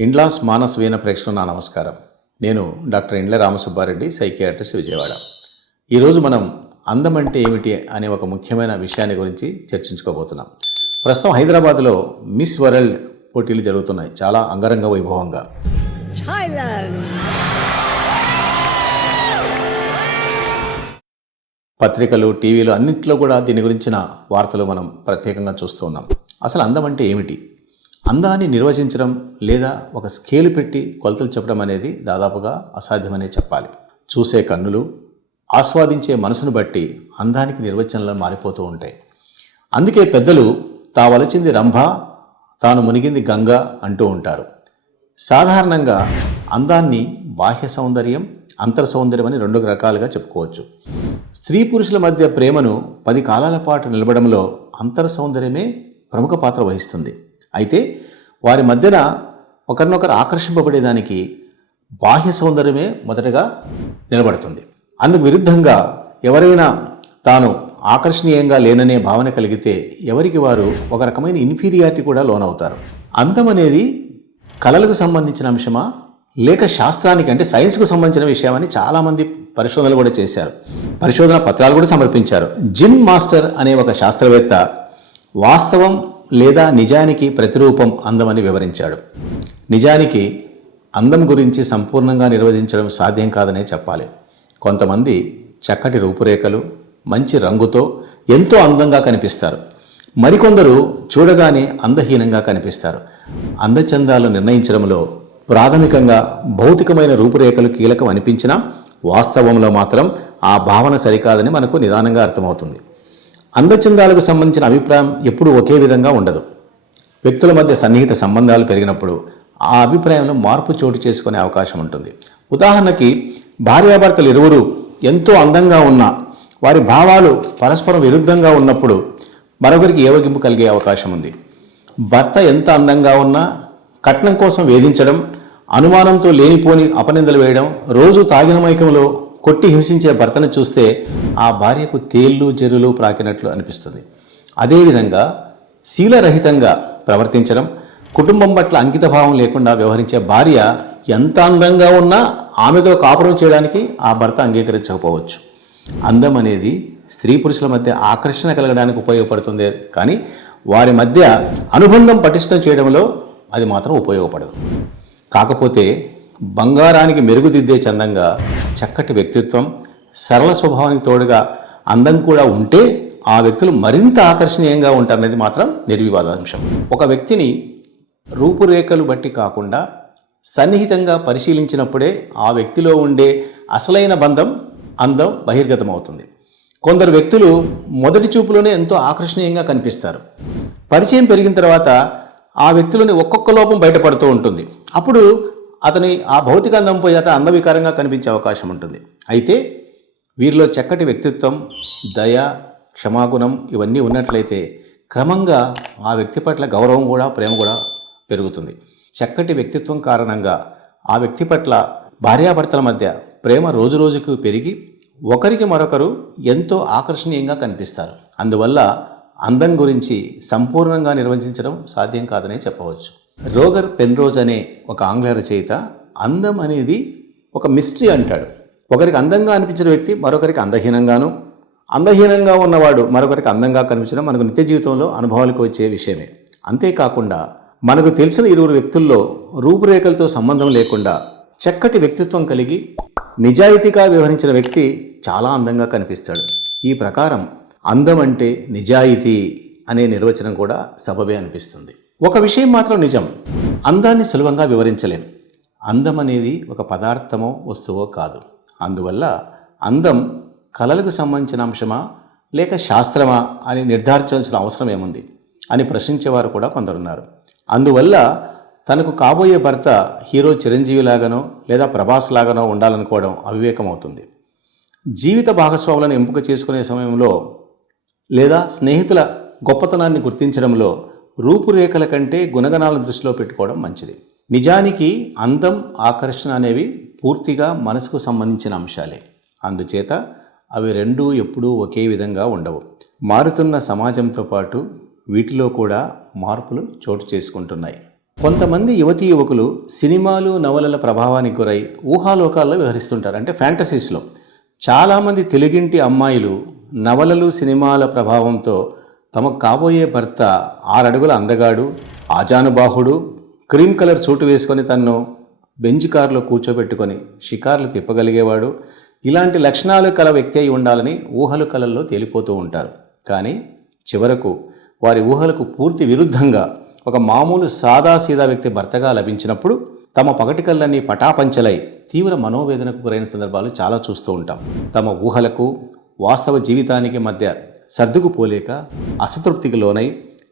ఇండ్లాస్ మానస్ వీణ ప్రేక్షకులు నా నమస్కారం. నేను డాక్టర్ ఇండ్ల రామసుబ్బారెడ్డి సైకియాట్రిస్ట్ విజయవాడ. ఈరోజు మనం అందం అంటే ఏమిటి అనే ఒక ముఖ్యమైన విషయాన్ని గురించి చర్చించుకోబోతున్నాం. ప్రస్తుతం హైదరాబాద్లో మిస్ వరల్డ్ పోటీలు జరుగుతున్నాయి. చాలా అంగరంగ వైభవంగా. పత్రికలు టీవీలు అన్నింటిలో కూడా దీని గురించిన వార్తలు మనం ప్రత్యేకంగా చూస్తూ ఉన్నాం. అసలు అందం అంటే ఏమిటి? అందాన్ని నిర్వచించడం లేదా ఒక స్కేల్ పెట్టి కొలతలు చెప్పడం అనేది దాదాపుగా అసాధ్యమనే చెప్పాలి. చూసే కన్నులు ఆస్వాదించే మనసును బట్టి అందానికి నిర్వచనలు మారిపోతూ ఉంటాయి. అందుకే పెద్దలు తావలచింది రంభ తాను మునిగింది గంగ అంటూ ఉంటారు. సాధారణంగా అందాన్ని బాహ్య సౌందర్యం అంతర సౌందర్యం అని రెండు రకాలుగా చెప్పుకోవచ్చు. స్త్రీ పురుషుల మధ్య ప్రేమను పది కాలాల పాటు నిలబడంలో అంతర సౌందర్యమే ప్రముఖ పాత్ర వహిస్తుంది. అయితే వారి మధ్యన ఒకరినొకరు ఆకర్షింపబడేదానికి బాహ్య సౌందర్యమే మొదటగా నిలబడుతుంది. అందుకు విరుద్ధంగా ఎవరైనా తాను ఆకర్షణీయంగా లేననే భావన కలిగితే ఎవరికి వారు ఒక రకమైన ఇన్ఫీరియారిటీ కూడా లోనవుతారు. అందం అనేది కళలకు సంబంధించిన అంశమా? లేక శాస్త్రానికి అంటే సైన్స్కు సంబంధించిన విషయమని చాలామంది పరిశోధనలు కూడా చేశారు. పరిశోధన పత్రాలు కూడా సమర్పించారు. జిమ్ మాస్టర్ అనే ఒక శాస్త్రవేత్త వాస్తవం లేదా నిజానికి ప్రతిరూపం అందమని వివరించాడు. నిజానికి అందం గురించి సంపూర్ణంగా నిర్వచించడం సాధ్యం కాదనే చెప్పాలి. కొంతమంది చక్కటి రూపురేఖలు మంచి రంగుతో ఎంతో అందంగా కనిపిస్తారు. మరికొందరు చూడగానే అందహీనంగా కనిపిస్తారు. అందచందాలు నిర్ణయించడంలో ప్రాథమికంగా భౌతికమైన రూపురేఖలు కీలకం అనిపించినా వాస్తవంలో మాత్రం ఆ భావన సరికాదని మనకు నిదానంగా అర్థమవుతుంది. అందచందాలకు సంబంధించిన అభిప్రాయం ఎప్పుడూ ఒకే విధంగా ఉండదు. వ్యక్తుల మధ్య సన్నిహిత సంబంధాలు పెరిగినప్పుడు ఆ అభిప్రాయంలో మార్పు చోటు చేసుకునే అవకాశం ఉంటుంది. ఉదాహరణకి భార్యాభర్తలు ఇరువురు ఎంతో అందంగా ఉన్నా వారి భావాలు పరస్పరం విరుద్ధంగా ఉన్నప్పుడు మరొకరికి ఏవగింపు కలిగే అవకాశం ఉంది. భర్త ఎంత అందంగా ఉన్నా కట్నం కోసం వేధించడం అనుమానంతో లేనిపోని అపనిందలు వేయడం రోజు తాగిన మైకంలో కొట్టి హింసించే భర్తను చూస్తే ఆ భార్యకు తేళ్ళు జరులు ప్రాకినట్లు అనిపిస్తుంది. అదేవిధంగా శీలరహితంగా ప్రవర్తించడం కుటుంబం పట్ల అంకితభావం లేకుండా వ్యవహరించే భార్య ఎంత అందంగా ఉన్నా ఆమెతో కాపురం చేయడానికి ఆ భర్త అంగీకరించకపోవచ్చు. అందం అనేది స్త్రీ పురుషుల మధ్య ఆకర్షణ కలగడానికి ఉపయోగపడుతుంది కానీ వారి మధ్య అనుబంధం పటిష్టం చేయడంలో అది మాత్రం ఉపయోగపడదు. కాకపోతే బంగారానికి మెరుగుదిద్దే చందంగా చక్కటి వ్యక్తిత్వం సరళ స్వభావానికి తోడుగా అందం కూడా ఉంటే ఆ వ్యక్తులు మరింత ఆకర్షణీయంగా ఉంటారనేది మాత్రం నిర్వివాదాంశం ఒక వ్యక్తిని రూపురేఖలు బట్టి కాకుండా సన్నిహితంగా పరిశీలించినప్పుడే ఆ వ్యక్తిలో ఉండే అసలైన బంధం అందం బహిర్గతమవుతుంది. కొందరు వ్యక్తులు మొదటి చూపులోనే ఎంతో ఆకర్షణీయంగా కనిపిస్తారు. పరిచయం పెరిగిన తర్వాత ఆ వ్యక్తిలోని ఒక్కొక్క లోపం బయటపడుతూ ఉంటుంది. అప్పుడు అతని ఆ భౌతిక అందం పోయి అతను అందవికారంగా కనిపించే అవకాశం ఉంటుంది. అయితే వీరిలో చక్కటి వ్యక్తిత్వం దయ క్షమాగుణం ఇవన్నీ ఉన్నట్లయితే క్రమంగా ఆ వ్యక్తి పట్ల గౌరవం కూడా ప్రేమ కూడా పెరుగుతుంది. చక్కటి వ్యక్తిత్వం కారణంగా ఆ వ్యక్తి పట్ల భార్యాభర్తల మధ్య ప్రేమ రోజు రోజుకు పెరిగి ఒకరికి మరొకరు ఎంతో ఆకర్షణీయంగా కనిపిస్తారు. అందువల్ల అందం గురించి సంపూర్ణంగా నిర్వచించడం సాధ్యం కాదనే చెప్పవచ్చు. రోగర్ పెన్రోజ్ అనే ఒక ఆంగ్ల రచయిత అందం అనేది ఒక మిస్టరీ అంటాడు. ఒకరికి అందంగా అనిపించిన వ్యక్తి మరొకరికి అందహీనంగాను. అందహీనంగా ఉన్నవాడు మరొకరికి అందంగా కనిపించడం మనకు నిత్య జీవితంలో అనుభవాలకు వచ్చే విషయమే. అంతేకాకుండా మనకు తెలిసిన ఇరువురు వ్యక్తుల్లో రూపురేఖలతో సంబంధం లేకుండా చక్కటి వ్యక్తిత్వం కలిగి నిజాయితీగా వ్యవహరించిన వ్యక్తి చాలా అందంగా కనిపిస్తాడు. ఈ ప్రకారం అందం అంటే నిజాయితీ అనే నిర్వచనం కూడా సబబే అనిపిస్తుంది. ఒక విషయం మాత్రం నిజం. అందాన్ని సులభంగా వివరించలేం. అందం అనేది ఒక పదార్థమో వస్తువో కాదు. అందువల్ల అందం కళలకు సంబంధించిన అంశమా లేక శాస్త్రమా అని నిర్ధారించాల్సిన అవసరం ఏముంది? అని ప్రశ్నించేవారు కూడా కొందరున్నారు. అందువల్ల తనకు కాబోయే భర్త హీరో చిరంజీవి లాగానో లేదా ప్రభాస్ లాగానో ఉండాలనుకోవడం అవివేకం అవుతుంది జీవిత భాగస్వాములను ఎంపిక చేసుకునే సమయంలో లేదా స్నేహితుల గొప్పతనాన్ని గుర్తించడంలో రూపురేఖల కంటే గుణగణాలను దృష్టిలో పెట్టుకోవడం మంచిది. నిజానికి అందం ఆకర్షణ అనేవి పూర్తిగా మనసుకు సంబంధించిన అంశాలే. అందుచేత అవి రెండూ ఎప్పుడూ ఒకే విధంగా ఉండవు. మారుతున్న సమాజంతో పాటు వీటిలో కూడా మార్పులు చోటు చేసుకుంటున్నాయి. కొంతమంది యువతీ యువకులు సినిమాలు నవలల ప్రభావానికి గురై ఊహాలోకాల్లో వ్యవహరిస్తుంటారు. అంటే ఫ్యాంటసీస్లో చాలామంది తెలుగింటి అమ్మాయిలు నవలలు సినిమాల ప్రభావంతో తమకు కాబోయే భర్త ఆరడుగుల అందగాడు ఆజానుబాహుడు క్రీమ్ కలర్ సూటు వేసుకొని తన్ను బెంచ్ కారులో కూర్చోబెట్టుకొని షికార్లు తిప్పగలిగేవాడు. ఇలాంటి లక్షణాలు కల వ్యక్తి అయి ఉండాలని ఊహలు కలల్లో తేలిపోతూ ఉంటారు. కానీ చివరకు వారి ఊహలకు పూర్తి విరుద్ధంగా ఒక మామూలు సాదాసీదా వ్యక్తి భర్తగా లభించినప్పుడు తమ పగటి కళ్ళన్నీ పటాపంచలై తీవ్ర మనోవేదనకు గురైన సందర్భాలు చాలా చూస్తూ ఉంటాం. తమ ఊహలకు వాస్తవ జీవితానికి మధ్య సర్దుకుపోలేక అసతృప్తికి లోనై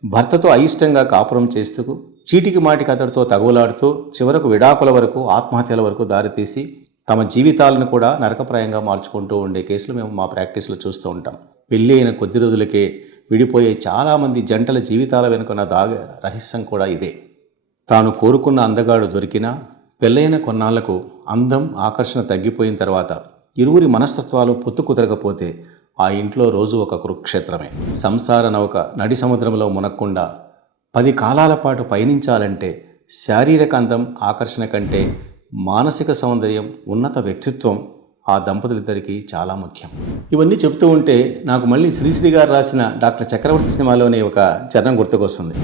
భర్తతో అయిష్టంగా కాపురం చేస్తూ చీటికి మాటికి అతడితో తగులాడుతూ చివరకు విడాకుల వరకు ఆత్మహత్యల వరకు దారితీసి తమ జీవితాలను కూడా నరకప్రాయంగా మార్చుకుంటూ ఉండే కేసులు మేము మా ప్రాక్టీస్లో చూస్తూ ఉంటాం. పెళ్ళి అయిన కొద్ది రోజులకే విడిపోయే చాలామంది జంటల జీవితాల వెనుకన్న దాగ రహస్యం కూడా ఇదే. తాను కోరుకున్న అందగాడు దొరికినా పెళ్ళైన కొన్నాళ్ళకు అందం ఆకర్షణ తగ్గిపోయిన తర్వాత ఇరువురి మనస్తత్వాలు పొత్తు కుదరకపోతే ఆ ఇంట్లో రోజు ఒక కురుక్షేత్రమే. సంసార నౌక నడి సముద్రంలో మునక్కుండా పది కాలాల పాటు పయనించాలంటే శారీరక అందం ఆకర్షణ కంటే మానసిక సౌందర్యం ఉన్నత వ్యక్తిత్వం ఆ దంపతులిద్దరికీ చాలా ముఖ్యం. ఇవన్నీ చెప్తూ ఉంటే నాకు మళ్ళీ శ్రీశ్రీ గారు రాసిన డాక్టర్ చక్రవర్తి సినిమాలోని ఒక చరణం గుర్తుకొస్తుంది.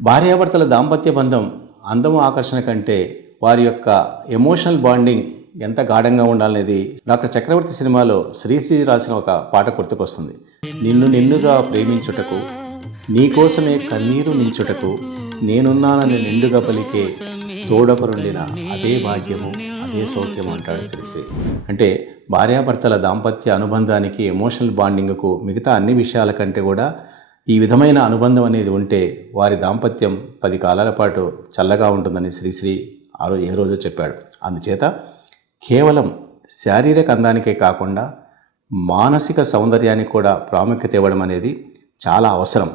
భార్యాభర్తల దాంపత్య బంధం అందము ఆకర్షణ కంటే వారి యొక్క ఎమోషనల్ బాండింగ్ ఎంత గాఢంగా ఉండాలనేది డాక్టర్ చక్రవర్తి సినిమాలో శ్రీశ్రీ రాసిన ఒక పాట గుర్తుకొస్తుంది. నిన్ను నిన్నుగా ప్రేమించుటకు నీకోసమే కన్నీరు నించుటకు నేనున్నానని నిండుగా పలికే తోడొకరుండిన అదే భాగ్యము అదే సౌఖ్యం అంటాడు శ్రీశ్రీ. అంటే భార్యాభర్తల దాంపత్య అనుబంధానికి ఎమోషనల్ బాండింగ్కు మిగతా అన్ని విషయాల కంటే కూడా ఈ విధమైన అనుబంధం అనేది ఉంటే వారి దాంపత్యం పది కాలాల పాటు చల్లగా ఉంటుందని శ్రీశ్రీ ఆ రోజు ఏ రోజో చెప్పాడు. అందుచేత కేవలం శారీరక అందానికే కాకుండా మానసిక సౌందర్యానికి కూడా ప్రాముఖ్యత ఇవ్వడం అనేది చాలా అవసరం.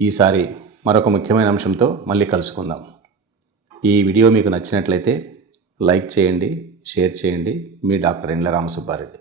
ఈసారి మరొక ముఖ్యమైన అంశంతో మళ్ళీ కలుసుకుందాం. ఈ వీడియో మీకు నచ్చినట్లయితే లైక్ చేయండి షేర్ చేయండి. మీ డాక్టర్ ఇండ్ల రామసుబ్బారెడ్డి.